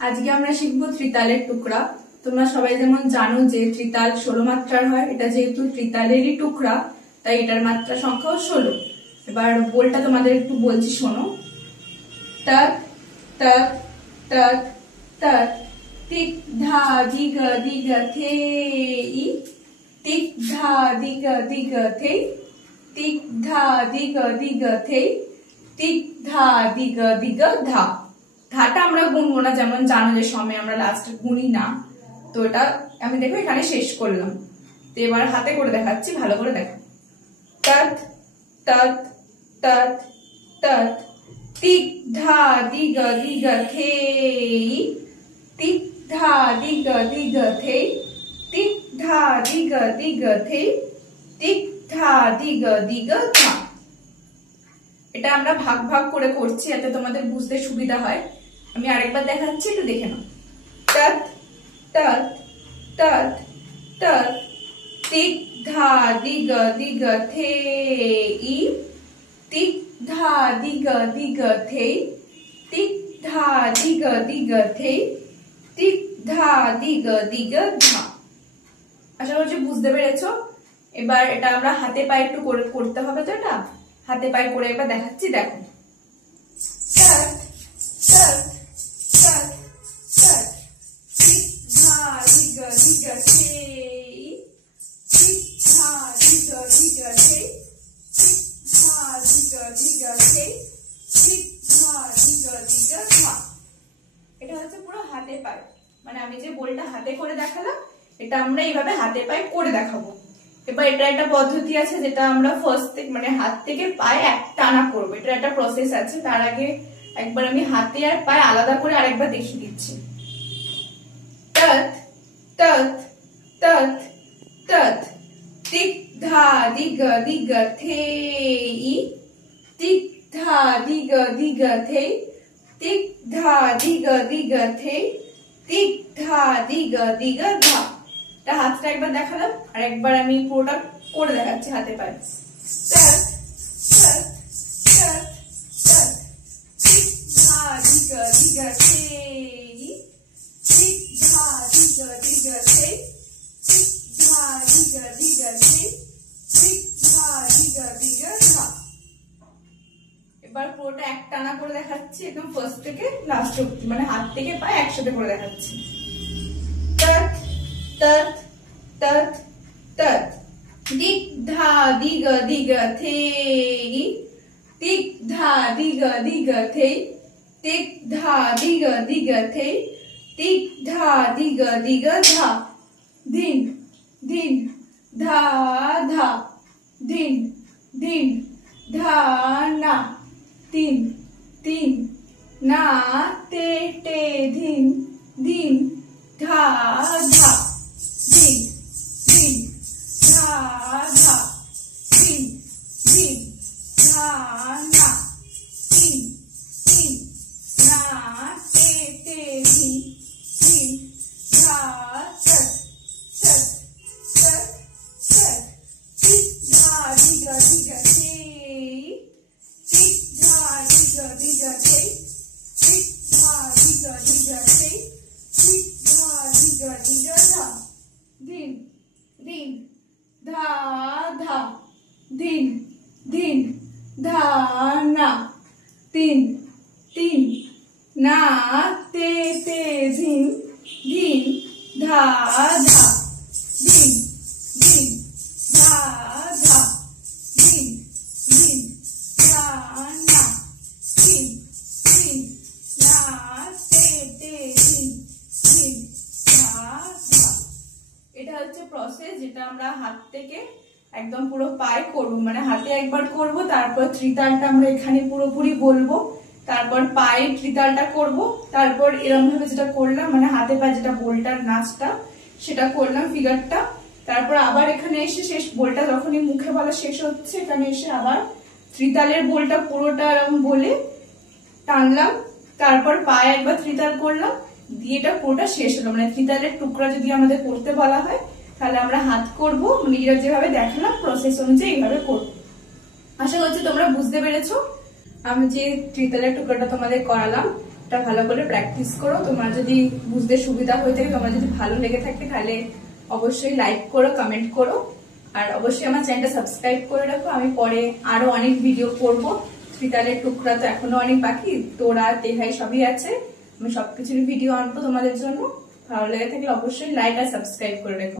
আজকে আমরা শিখবো ত্রিতালের টুকরা। তোমরা সবাই যেমন জানো যে ত্রিতাল 16 মাত্রার হয়। এটা যেহেতু ত্রিতালেরই টুকরা তাই এটার মাত্রা সংখ্যাও 16। এবার বলটা তোমাদের একটু বলছি শোনো। তৎ তৎ তৎ তৎ তিক ধা দিগ দিগ থে ই তিক ধা দিগ দিগ থে তিক ধা দিগ দিগ থে তিক ধা দিগ দিগ ধা। ধাটা আমরা গুনবো না, যেমন জানো যে সময় আমরা লাস্টে গুনি না, তো এটা আমি দেখো এখানে শেষ করলাম। তো এবার হাতে করে দেখাচ্ছি, ভালো করে দেখো। তৎ তৎ তৎ তৎ তিক ধা দিগ দিগ থে তিক ধা দিগ দিগ থে তিক ধা দিগ দিগ থে তিক ধা দিগ দিগ ধা। এটা আমরা ভাগ ভাগ করে করছি যাতে তোমাদের বুঝতে সুবিধা হয়। আমি আরেকবার দেখাচ্ছি, একটু দেখে নাও। তৎ তৎ তৎ তৎ তিক ধা দিগ দিগ থে ই তিক ধা দিগ দিগ থে তিক ধা দিগ দিগ থে তিক ধা দিগ দিগ ধা। আশা করছি বুঝতে পেরেছো। এবার এটা আমরা হাতে পায়ে একটু করতে হবে, তো এটা হাতে পায়ে করে একবার দেখাচ্ছি, দেখো। তৎ তৎ তৎ তৎ তিক ধা দিগ দিগ থে তিক ধা দিগ দিগ থে তিক ধা দিগ দিগ থে তিক ধা দিগ দিগ ধা। এটা হচ্ছে পুরো হাতে পায়ে, মানে আমি যে বলটা হাতে করে দেখালাম এটা আমরা এইভাবে হাতে পায়ে করে দেখাবো। এবার এটা একটা পদ্ধতি আছে যেটা আমরা ফার্স্ট থেকে মানে হাত থেকে পায়ে এক টানা করবো, এটা একটা প্রসেস আছে। তার আগে একবার আমি হাতে আর পায়ে আলাদা করে আরেকবার দেখিয়ে দিচ্ছি। তৎ তৎ তৎ তৎ তিক ধা দিগ দিগ থে ই তিক ধা দিগ দিগ থে তিক ধা দিগ দিগ থে তিক ধা দিগ দিগ ধা। হাতটা একবার দেখালাম আর একবার আমি পুরোটা করে দেখাচ্ছি হাতে পায়ে। তৎ তৎ তৎ তৎ তিক ধা দিগ দিগ থে তিক ধা দিগ দিগ থে তিক ধা দিগ দিগ থে তিক ধা দিগ দিগ ধা। এবার পুরোটা এক টানা করে দেখাচ্ছি, একদম ফার্স্ট থেকে লাস্ট অবধি, মানে হাত থেকে পায়ে একসাথে করে দেখাচ্ছি। তৎ তৎ তৎ তৎ তিক ধা দিগ দিগ থে তিক ধা দিগ দিগ থে তিক ধা দিগ দিগ থে তিক ধা দিগ দিগ ধা। ধিন ধিন ধা ধা ধিন ধিন ধা না তিন তিন না তে টে ধিন ধিন ধা ধা ধিন ধিন ধা ধা ধিন ধিন ধা না তিন তিন না তে টে ধিন ধিন ধা তৎ তৎ তৎ তৎ তিক ধা দিগ দিগ থে তিক ধা দিগ দিগ থে তিক ধা দিগ দিগ থে তিক ধা দিগ দিগ ধা। ধিন ধিন ধা ধা ধিন ধিন ধা না তিন তিন না তে টে ধিন ধিন ধা ধা ধিন ধিন ধা ধা ধিন ধিন ধা না তিন তিন না তে টে ধিন ধিন ধা ধা। এটা হচ্ছে প্রসেস যেটা আমরা হাত থেকে একদম পুরো পায়ে করবো, মানে হাতে একবার করব, তারপর ত্রিতালটা আমরা এখানে পুরোপুরি বলবো, তারপর পায়ে ত্রিতালটা করব, তারপর এরকম ভাবে যেটা করলাম মানে হাতে পায়ে যেটা বোলটার নাচটা সেটা করলাম ফিগারটা, তারপর আবার এখানে এসে শেষ বোলটা যখনই মুখে বলা শেষ হচ্ছে এখানে এসে আবার ত্রিতালের বোলটা পুরোটা এরকম বলে টানলাম, তারপর পায়ে একবার ত্রিতাল করলাম, দিয়ে এটা পুরোটা শেষ হলো। মানে ত্রিতালের টুকরা যদি আমাদের করতে বলা হয় তাহলে আমরা হাত করব, মানে এরা যেভাবে দেখালাম প্রসেস অনুযায়ী এইভাবে করবো। আশা করছি তোমরা বুঝতে পেরেছো। আমি যে ত্রিতালের টুকরাটা তোমাদের করালাম এটা ভালো করে প্র্যাকটিস করো। তোমার যদি বুঝতে সুবিধা হয়ে থাকে, তোমার যদি ভালো লেগে থাকে, তাহলে অবশ্যই লাইক করো, কমেন্ট করো, আর অবশ্যই আমার চ্যানেলটা সাবস্ক্রাইব করে রাখো। আমি পরে আরো অনেক ভিডিও করব। ত্রিতালের টুকরা তো এখনো অনেক বাকি, তোড়া, তেহাই সবই আছে। আমি সবকিছুর ভিডিও আনবো তোমাদের জন্য। ভালো লেগে থাকলে অবশ্যই লাইক আর সাবস্ক্রাইব করে রেখো।